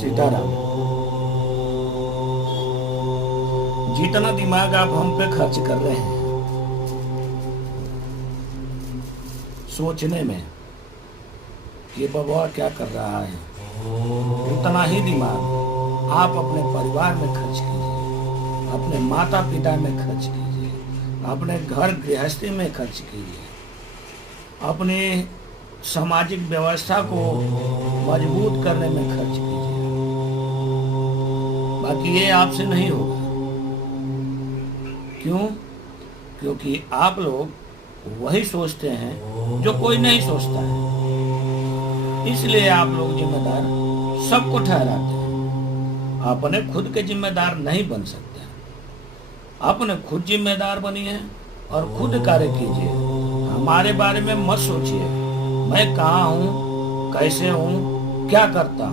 सीताराम। जितना दिमाग आप हम पे खर्च कर रहे हैं सोचने में कि बाबा क्या कर रहा है, उतना ही दिमाग आप अपने परिवार में खर्च कीजिए, अपने माता पिता में खर्च कीजिए, अपने घर गृहस्थी में खर्च कीजिए, अपने सामाजिक व्यवस्था को मजबूत करने में खर्च कीजिए। बाकी ये आपसे नहीं होगा। क्यों? क्योंकि आप लोग वही सोचते हैं जो कोई नहीं सोचता है, इसलिए आप लोग जिम्मेदार सबको ठहराते हैं, अपने खुद के जिम्मेदार नहीं बन सकते। अपने खुद जिम्मेदार बनिए और खुद कार्य कीजिए। हमारे बारे में मत सोचिए, मैं कहाँ हूँ, कैसे हूँ, क्या करता हूँ।